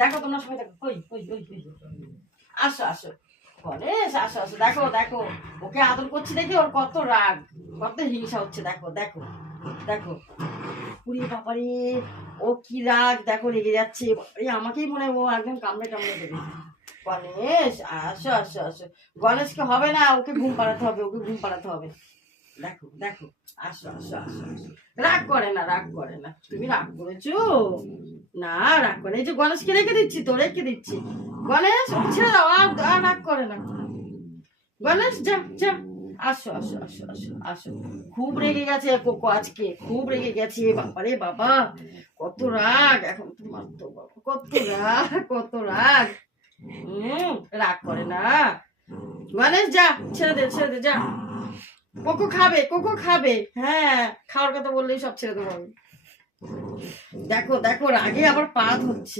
দেখো তোমরা সবাই দেখো, ওই ওই ওই ওই আসো আসো গণেশ, আসো আসো, দেখো দেখো ওকে আদর করছি দেখে ওর কত রাগ, কত হিংসা হচ্ছে, দেখো দেখো দেখো। পুরি বাবারে, ও কি রাগ দেখো, রেগে যাচ্ছে বাবারে, আমাকেই মনে হয় ও একদম কামড়ে টামড়ে দেবে। গণেশ আসো আসো আসো, গণেশকে হবে না, ওকে ঘুম পাড়াতে হবে, ওকে ঘুম পাড়াতে হবে। দেখো দেখো, আসো আসো আসো আসো, রাগ করে না, রাগ করে না। তুমি রাগ করেছো? না রাগ করে, এই যে গণেশকে রেখে দিচ্ছি, তো রেখে দিচ্ছি। গণেশ ওকে ছেড়ে দাও, আর আর রাগ করে না। গণেশ যা যা, আসো আসো আসো আসো আসো। খুব রেগে গেছে কোকো আজকে, খুব রেগে গেছে, বাবারে বাবা কত রাগ এখন তোমার, তো বাবা কত রাগ, কত রাগ। রাগ করে না। গণেশ যা, ছেড়ে দে ছেড়ে দে, যা। কোকো খাবে, কোকো খাবে, হ্যাঁ খাওয়ার কথা বললেই সব ছেড়ে দেবো আমি। দেখো দেখো রাগে আবার পা ধরছে।